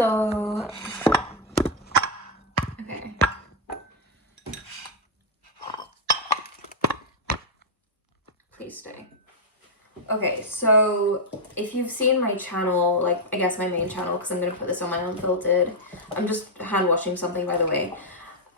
So, okay. Please stay. Okay, so if you've seen my channel, like, I guess my main channel, because I'm going to put this on my unfiltered. I'm just hand washing something, by the way.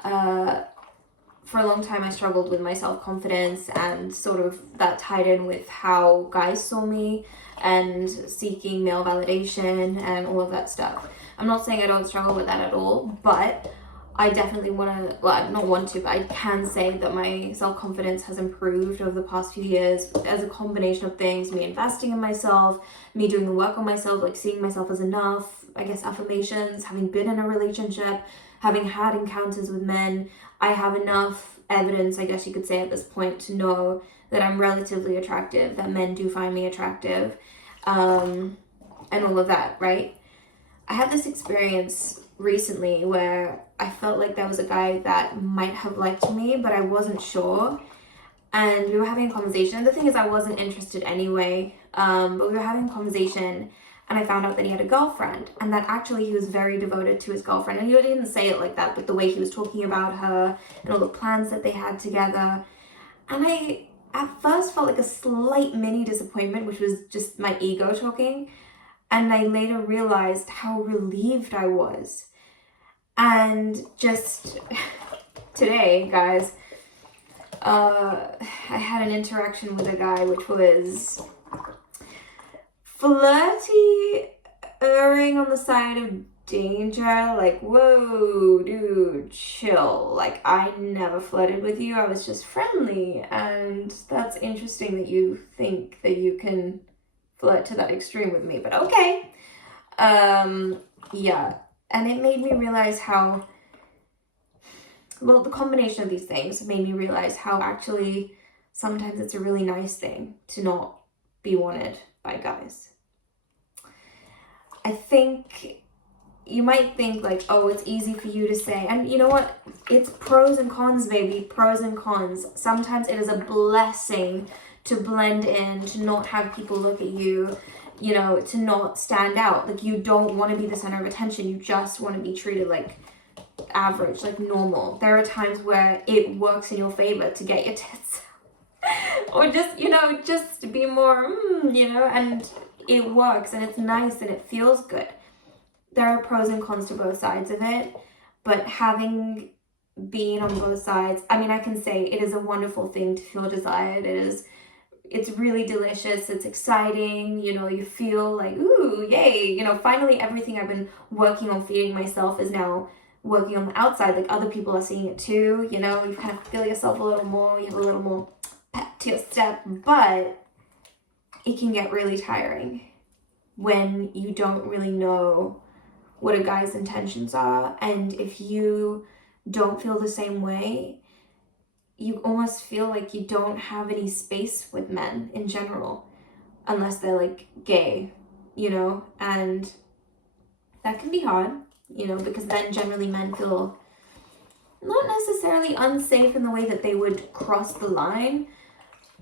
For a long time, I struggled with my self-confidence, and sort of that tied in with how guys saw me and seeking male validation and all of that stuff. I'm not saying I don't struggle with that at all, but I definitely want to, well, not want to, but I can say that my self-confidence has improved over the past few years as a combination of things, me investing in myself, me doing the work on myself, like seeing myself as enough, I guess affirmations, having been in a relationship, having had encounters with men. I have enough evidence, I guess you could say at this point, to know that I'm relatively attractive, that men do find me attractive, and all of that, right? I had this experience recently where I felt like there was a guy that might have liked me, but I wasn't sure. And we were having a conversation. And the thing is, I wasn't interested anyway, but we were having a conversation, and I found out that he had a girlfriend, and that actually he was very devoted to his girlfriend. And he didn't say it like that, but the way he was talking about her and all the plans that they had together. And I at first felt like a slight mini disappointment, which was just my ego talking. And I later realized how relieved I was. And just today, guys, I had an interaction with a guy which was flirty, erring on the side of danger. Like, whoa, dude, chill. Like, I never flirted with you. I was just friendly. And that's interesting that you think that you can flirt to that extreme with me, but okay. Yeah. And it made me realize how, well, the combination of these things made me realize how actually sometimes it's a really nice thing to not be wanted by guys. I think you might think like, oh, it's easy for you to say. And you know what? It's pros and cons, baby. Pros and cons. Sometimes it is a blessing to blend in, to not have people look at you, you know, to not stand out. Like, you don't want to be the center of attention. You just want to be treated like average, like normal. There are times where it works in your favor to get your tits or just, you know, just be more, you know, and it works and it's nice and it feels good. There are pros and cons to both sides of it, but having been on both sides, I mean, I can say it is a wonderful thing to feel desired. It's really delicious. It's exciting. You know, you feel like, ooh, yay. You know, finally everything I've been working on feeding myself is now working on the outside. Like, other people are seeing it too. You know, you kind of feel yourself a little more. You have a little more pep to your step. But it can get really tiring when you don't really know what a guy's intentions are. And if you don't feel the same way, you almost feel like you don't have any space with men in general, unless they're like gay, you know, and that can be hard, you know, because then generally men feel not necessarily unsafe in the way that they would cross the line.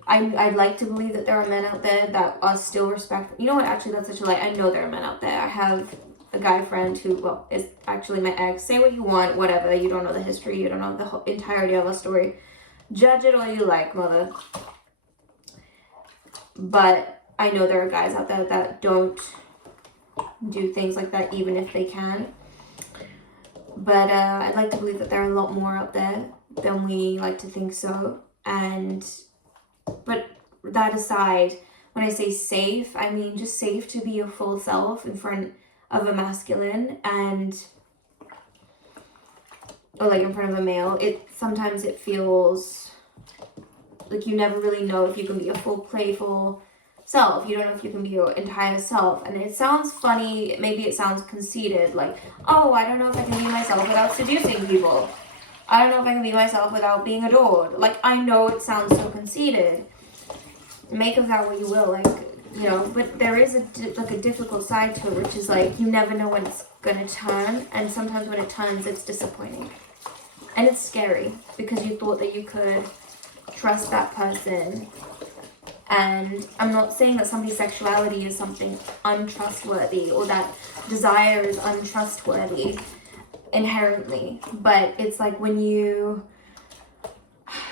I'd like to believe that there are men out there that are still respectful. You know what, actually, that's such a lie. I know there are men out there. I have a guy friend who, well, is actually my ex. Say what you want, whatever. You don't know the history. You don't know the entirety of our story. Judge it all you like, mother. But I know there are guys out there that don't do things like that, even if they can. But I'd like to believe that there are a lot more out there than we like to think so. But that aside, when I say safe, I mean just safe to be your full self in front of a masculine, and or like in front of a male. Sometimes it feels like you never really know if you can be a full playful self. You don't know if you can be your entire self. And it sounds funny, maybe it sounds conceited, like, oh, I don't know if I can be myself without seducing people. I don't know if I can be myself without being adored. Like, I know it sounds so conceited. Make of that what you will, like, you know, but there is a difficult side to it, which is like, you never know when it's gonna turn, and sometimes when it turns, it's disappointing. And it's scary, because you thought that you could trust that person, And I'm not saying that somebody's sexuality is something untrustworthy or that desire is untrustworthy inherently, but it's like when you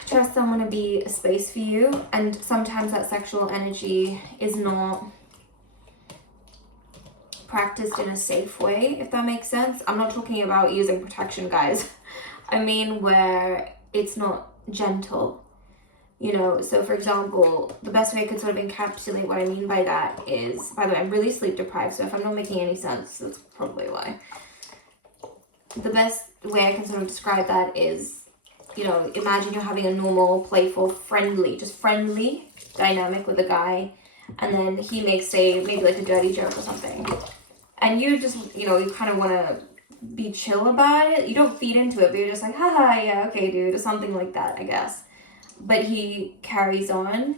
trust someone to be a space for you, and sometimes that sexual energy is not practiced in a safe way, if that makes sense. I'm not talking about using protection, guys. I mean where it's not gentle, you know. So for example, the best way I could sort of encapsulate what I mean by that is, by the way, I'm really sleep deprived, so if I'm not making any sense, that's probably why. The best way I can sort of describe that is, you know, imagine you're having a normal, playful, friendly dynamic with a guy, and then he makes, say, maybe like a dirty joke or something. And you just, you know, you kind of want to be chill about it. You don't feed into it, but you're just like, haha, yeah, okay, dude, or something like that, I guess. But he carries on,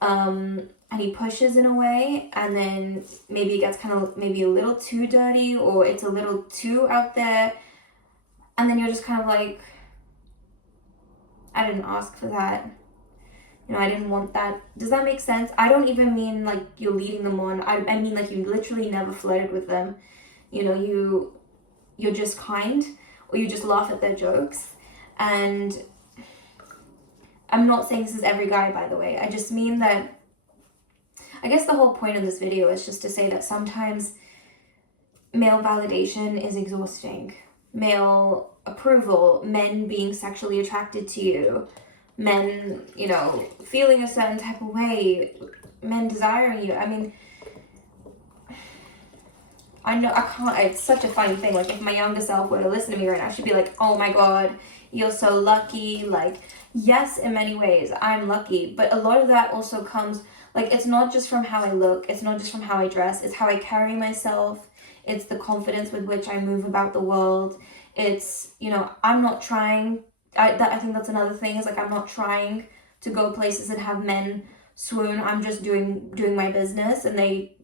and he pushes in a way, and then maybe it gets kind of maybe a little too dirty, or it's a little too out there, and then you're just kind of like, I didn't ask for that. You know, I didn't want that. Does that make sense? I don't even mean like you're leading them on. I mean like you literally never flirted with them. You know, you're just kind, or you just laugh at their jokes. And I'm not saying this is every guy, by the way. I just mean that, I guess the whole point of this video is just to say that sometimes male validation is exhausting. Male approval, men being sexually attracted to you, men, you know, feeling a certain type of way, men desiring you. I mean, I know I can't, it's such a funny thing. Like if my younger self were to listen to me right now, she'd be like, oh my God, you're so lucky. Like, yes, in many ways, I'm lucky. But a lot of that also comes, like, it's not just from how I look. It's not just from how I dress. It's how I carry myself. It's the confidence with which I move about the world. It's, you know, I'm not trying, I think that's another thing, is like, I'm not trying to go places and have men swoon. I'm just doing my business, and they,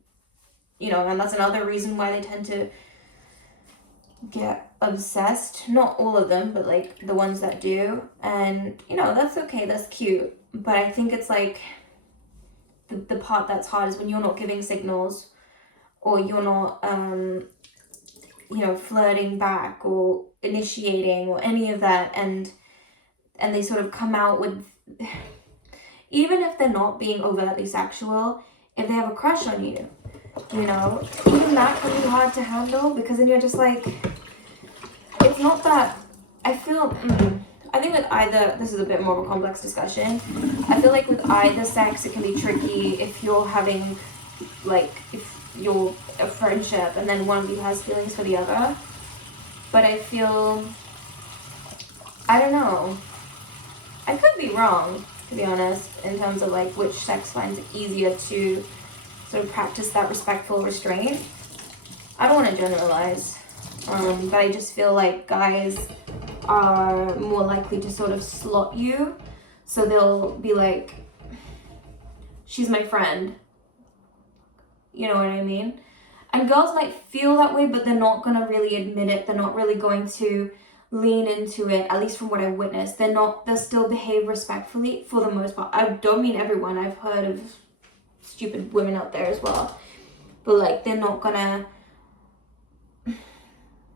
you know, and that's another reason why they tend to get obsessed. Not all of them, but like the ones that do. And, you know, that's okay, that's cute. But I think it's like the part that's hard is when you're not giving signals, or you're not, you know, flirting back or initiating or any of that, and they sort of come out with, even if they're not being overtly sexual, if they have a crush on you, you know, even that can be hard to handle, because then you're just like, it's not that, I feel, I think with either, this is a bit more of a complex discussion, I feel like with either sex it can be tricky if you're having, like, if you're a friendship and then one of you has feelings for the other. But I feel, I don't know, I could be wrong, to be honest, in terms of like which sex finds it easier to sort of practice that respectful restraint. I don't want to generalize, but I just feel like guys are more likely to sort of slot you. So they'll be like, she's my friend. You know what I mean? And girls might feel that way, but they're not going to really admit it. They're not really going to lean into it, at least from what I've witnessed. They'll still behave respectfully for the most part. I don't mean everyone. I've heard of stupid women out there as well. But like, they're not going to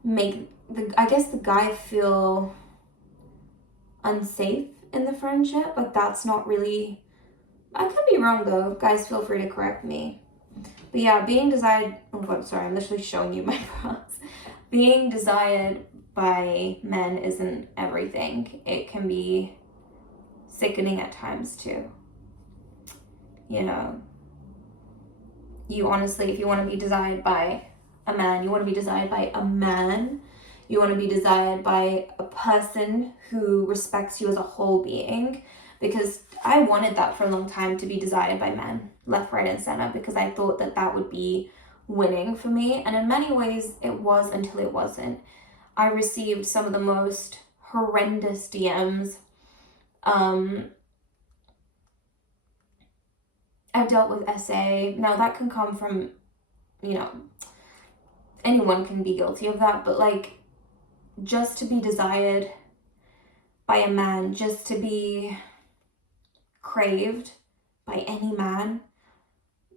make, I guess, the guy feel unsafe in the friendship. Like, that's not really, I could be wrong though. Guys, feel free to correct me. But yeah, being desired, oh God, sorry, I'm literally showing you my bras. Being desired by men isn't everything. It can be sickening at times too. You know, you honestly, if you want to be desired by a man, you want to be desired by a man, you want to be desired by a person who respects you as a whole being. Because I wanted that for a long time, to be desired by men, left, right, and center, because I thought that that would be winning for me. And in many ways, it was, until it wasn't. I received some of the most horrendous DMs. I've dealt with SA. Now, that can come from, you know, anyone can be guilty of that, but like, just to be desired by a man, just to be craved by any man,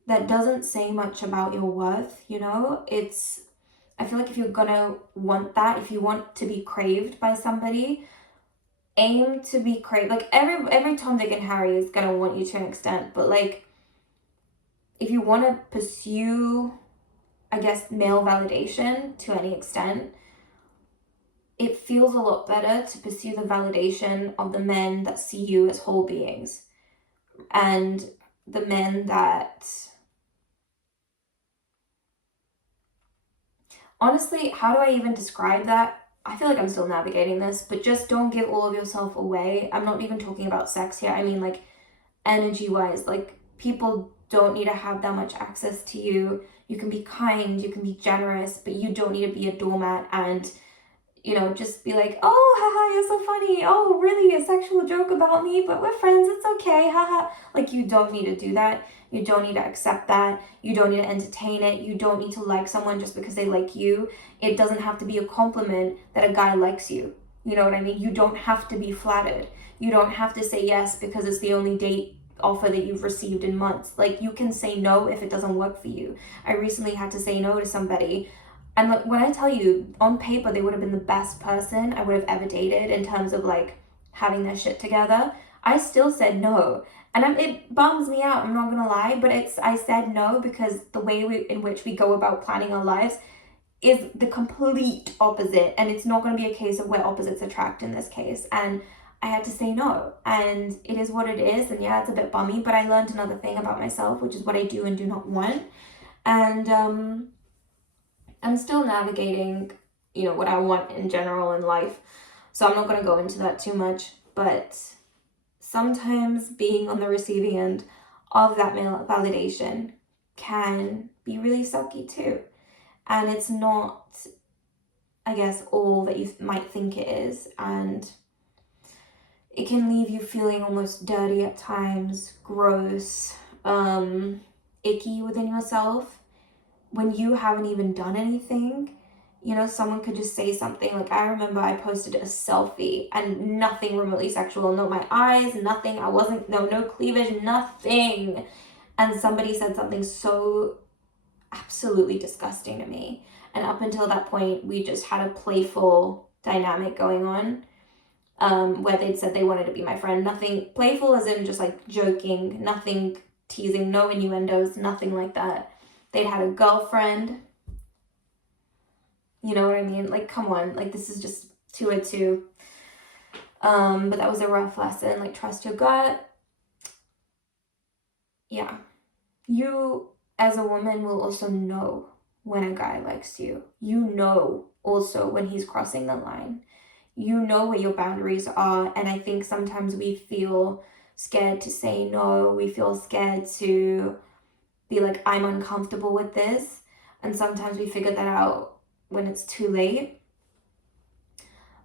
that doesn't say much about your worth, you know? I feel like if you're gonna want that, if you want to be craved by somebody, aim to be craved. Like every Tom, Dick, and Harry is gonna want you to an extent, but like if you want to pursue, I guess, male validation to any extent, it feels a lot better to pursue the validation of the men that see you as whole beings, and the men that, honestly, how do I even describe that? I feel like I'm still navigating this, but just don't give all of yourself away. I'm not even talking about sex here. I mean, like, energy wise, like, people don't need to have that much access to you. You can be kind, you can be generous, but you don't need to be a doormat and, you know, just be like, oh, haha, you're so funny. Oh, really? A sexual joke about me? But we're friends. It's okay. Haha. Like, you don't need to do that. You don't need to accept that. You don't need to entertain it. You don't need to like someone just because they like you. It doesn't have to be a compliment that a guy likes you. You know what I mean? You don't have to be flattered. You don't have to say yes because it's the only date offer that you've received in months. Like, you can say no if it doesn't work for you. I recently had to say no to somebody, and like, when I tell you, on paper they would have been the best person I would have ever dated in terms of like having their shit together, I still said no. And it bums me out, I'm not gonna lie, but I said no because the way in which we go about planning our lives is the complete opposite, and it's not going to be a case of where opposites attract in this case. And I had to say no, and it is what it is. And yeah, it's a bit bummy, but I learned another thing about myself, which is what I do and do not want. And I'm still navigating, you know, what I want in general in life, so I'm not going to go into that too much. But sometimes being on the receiving end of that male validation can be really sucky too. And it's not, I guess, all that you might think it is. And it can leave you feeling almost dirty at times, gross, icky within yourself when you haven't even done anything. You know, someone could just say something. Like, I remember I posted a selfie and nothing remotely sexual, not my eyes, nothing. No cleavage, nothing. And somebody said something so absolutely disgusting to me. And up until that point, we just had a playful dynamic going on, where they'd said they wanted to be my friend. Nothing playful as in just like joking, nothing teasing, no innuendos, nothing like that. They'd had a girlfriend. You know what I mean? Like, come on, like, this is just 202. But that was a rough lesson. Like, trust your gut. Yeah. You, as a woman, will also know when a guy likes you. You know also when he's crossing the line. You know where your boundaries are. And I think sometimes we feel scared to say no. We feel scared to be like, I'm uncomfortable with this. And sometimes we figure that out when it's too late.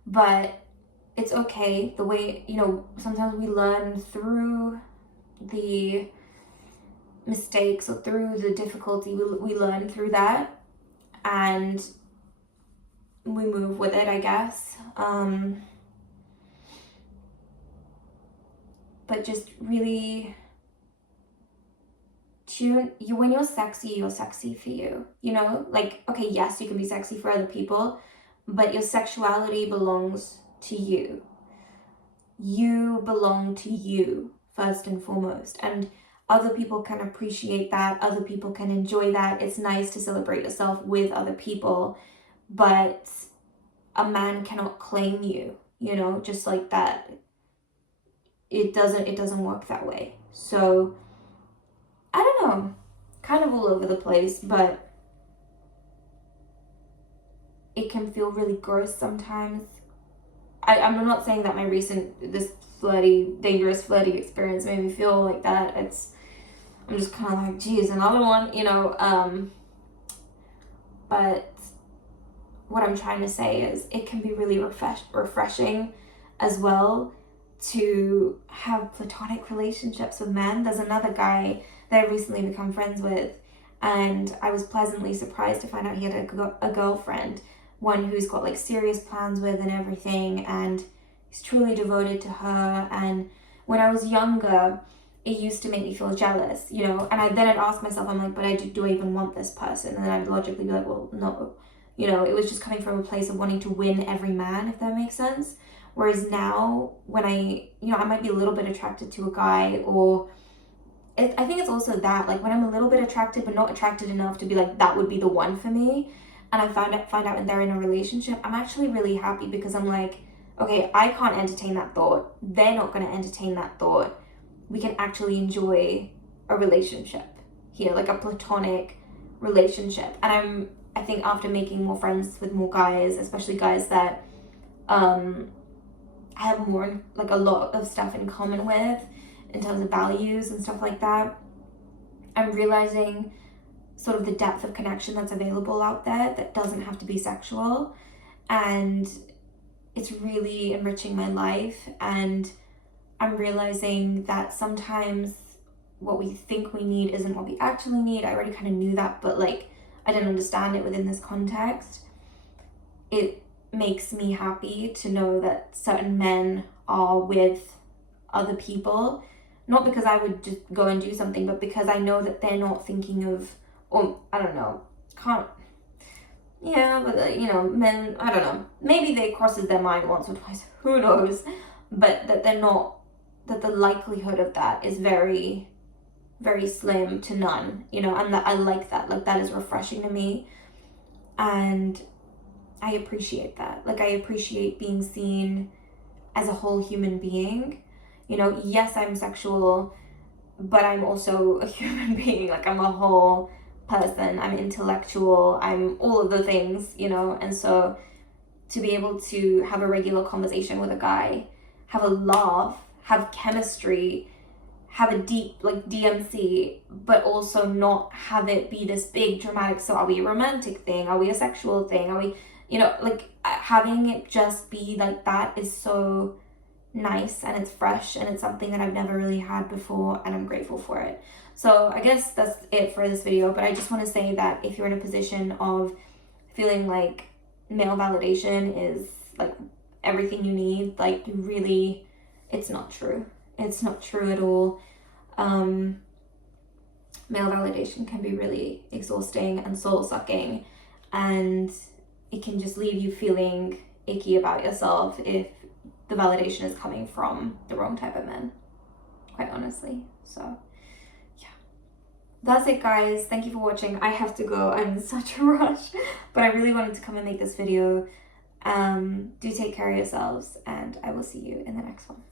But it's okay. The way, you know, sometimes we learn through the mistakes or through the difficulty. We learn through that and we move with it, I guess. But just really when you're sexy for you, you know? Like, okay, yes, you can be sexy for other people, but your sexuality belongs to you. You belong to you first and foremost. And other people can appreciate that. Other people can enjoy that. It's nice to celebrate yourself with other people, but a man cannot claim you, you know, just like that. It doesn't work that way. So I don't know, kind of all over the place, but it can feel really gross sometimes. I'm not saying that this dangerous flirty experience made me feel like that. I'm just kind of like, geez, another one, you know. But what I'm trying to say is it can be really refreshing as well to have platonic relationships with men. There's another guy that I've recently become friends with, and I was pleasantly surprised to find out he had a girlfriend, one who's got like serious plans with and everything, and he's truly devoted to her. And when I was younger, it used to make me feel jealous, you know, and I'd ask myself, I'm like, but do I even want this person? And then I'd logically be like, well, no, you know, it was just coming from a place of wanting to win every man, if that makes sense. Whereas now, when I might be a little bit attracted to a guy, or I think it's also that, like, when I'm a little bit attracted, but not attracted enough to be like, that would be the one for me, and I find out and they're in a relationship, I'm actually really happy, because I'm like, okay, I can't entertain that thought. They're not going to entertain that thought. We can actually enjoy a relationship here, like a platonic relationship. And I think after making more friends with more guys, especially guys that I have more, like, a lot of stuff in common with in terms of values and stuff like that, I'm realizing sort of the depth of connection that's available out there that doesn't have to be sexual. And it's really enriching my life. And I'm realizing that sometimes what we think we need isn't what we actually need. I already kind of knew that, but like, I didn't understand it within this context. It makes me happy to know that certain men are with other people, not because I would just go and do something, but because I know that they're not thinking of, or I don't know, men, I don't know, maybe they crosses their mind once or twice, who knows, but that the likelihood of that is very, very slim to none, you know, and that I like that is refreshing to me, and I appreciate that. Like, I appreciate being seen as a whole human being. You know, yes, I'm sexual, but I'm also a human being. Like, I'm a whole person. I'm intellectual. I'm all of the things, you know. And so to be able to have a regular conversation with a guy, have a laugh, have chemistry, have a deep, like, DMC, but also not have it be this big dramatic, so are we a romantic thing? Are we a sexual thing? Are we, you know, like, having it just be like that is so nice, and it's fresh, and it's something that I've never really had before, and I'm grateful for it. So I guess that's it for this video, but I just want to say that if you're in a position of feeling like male validation is like everything you need, like, you really, it's not true. It's not true at all. Male validation can be really exhausting and soul-sucking, and it can just leave you feeling icky about yourself if the validation is coming from the wrong type of men, quite honestly. So yeah, that's it, guys. Thank you for watching. I have to go. I'm in such a rush, but I really wanted to come and make this video. Do take care of yourselves, and I will see you in the next one.